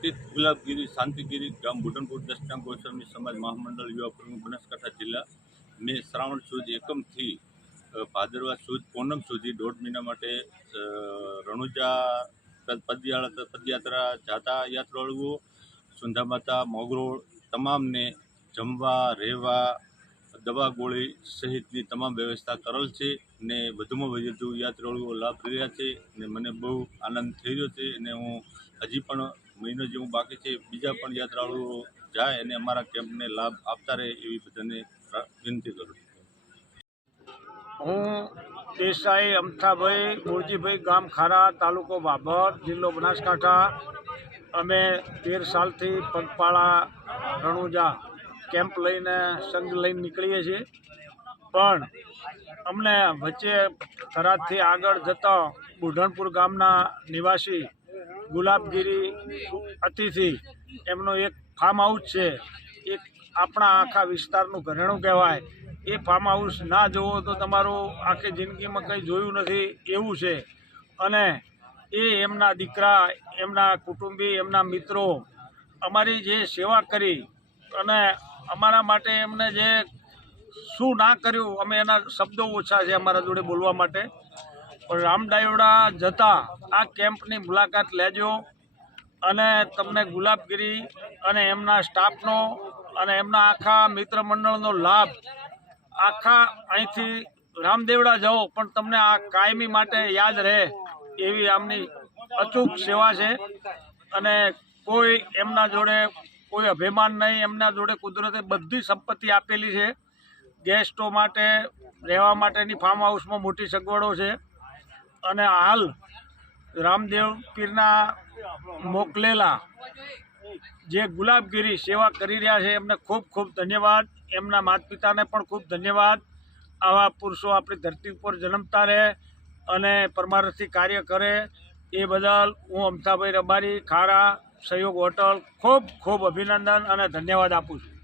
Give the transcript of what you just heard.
પ્રતિષ્ઠિત ગુલાબગીરી, શાંતિગીરી, ગામ બુટનપુર દસટાંગ ગોસ્વામી સમાજ મહામંડળ યુવા પ્રમુખ બનાસકાંઠા જિલ્લા. મેં શ્રાવણ સુદ એકમથી ભાદરવા સુદ પૂનમ સુધી દોઢ મહિના માટે રણુજા પદયાત્રા પદયાત્રા જાતા યાત્રાળુઓ સુંધા માતા મોગરોળ તમામને જમવા, રહેવા, દવા ગોળી સહિતની તમામ વ્યવસ્થા કરેલ છે ને વધુમાં વધુ યાત્રાળુઓ લાભ રહ્યા છે ને મને બહુ આનંદ થઈ રહ્યો છે અને હું હજી પણ મહિનો જેવું બાકી છે, બીજા પણ યાત્રાળુઓ જાય અને અમારા કેમ્પને લાભ આપતા રહે એવી બધાને વિનંતી કરું હું દેસાઈ અમથાભાઈ મુરજીભાઈ ગામ ખારા તાલુકો બાબર જિલ્લો બનાસકાંઠા. અમે તેર સાલથી પગપાળા રણુજા કેમ્પ લઈને સંઘ લઈને નીકળીએ છીએ. પણ અમને વચ્ચે થરાદથી આગળ જતા બુઢણપુર ગામના નિવાસી ગુલાબગીરી અતિથિ, એમનો એક ફાર્મ હાઉસ છે. એક આપણા આખા વિસ્તારનું ઘરેણું કહેવાય. એ ફાર્મ હાઉસ ના જુઓ તો તમારું આખી જિંદગીમાં કંઈ જોયું નથી, એવું છે. અને એ એમના દીકરા, એમના કુટુંબી, એમના મિત્રો અમારી જે સેવા કરી અને અમારા માટે એમને જે શું ના કર્યું, અમે એના શબ્દો ઓછા છે અમારા જોડે બોલવા માટે. રામડાયોડા જતા આ કેમ્પની મુલાકાત લેજો અને તમને ગુલાબગીરી અને એમના સ્ટાફનો અને એમના આખા મિત્ર મંડળનો લાભ. આખા અહીંથી રામદેવડા જાઓ, પણ તમને આ કાયમી માટે યાદ રહે એવી આમની અચૂક સેવા છે. અને કોઈ એમના જોડે કોઈ અભિમાન નહીં, એમના જોડે કુદરતે બધી સંપત્તિ આપેલી છે. ગેસ્ટો માટે, રહેવા માટેની ફાર્મ હાઉસમાં મોટી સગવડો છે. અને હાલ રામદેવ પીરના મોકલેલા જે ગુલાબગીરી સેવા કરી રહ્યા છે, એમને ખૂબ ખૂબ ધન્યવાદ. એમના માતા પિતાને પણ ખૂબ ધન્યવાદ. આવા પુરુષો આપણી ધરતી ઉપર જન્મતા રહે અને પરમારથી કાર્ય કરે. એ બદલ હું અમથાભાઈ રબારી, ખારા, સહયોગ હોટલ ખૂબ ખૂબ અભિનંદન અને ધન્યવાદ આપું છું.